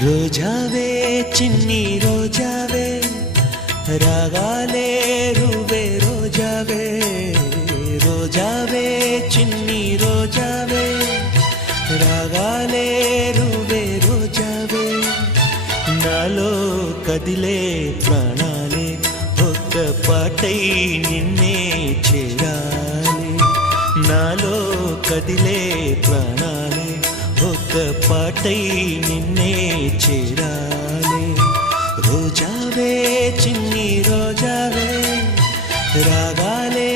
రోజావే చిన్ని రోజావే రాగాలే రువే రోజావే రోజావే చిన్ని రోజావే రాగాలే రువే రోజావే నాలో కదిలే ప్రాణాలే ఒక్క పాటై నిన్నే చేరాలి నాలో కదిలే ప్రాణాలే ఒక్క పాటై నిన్నే చేరాలి రోజావే చిన్ని రోజావే రాగాలే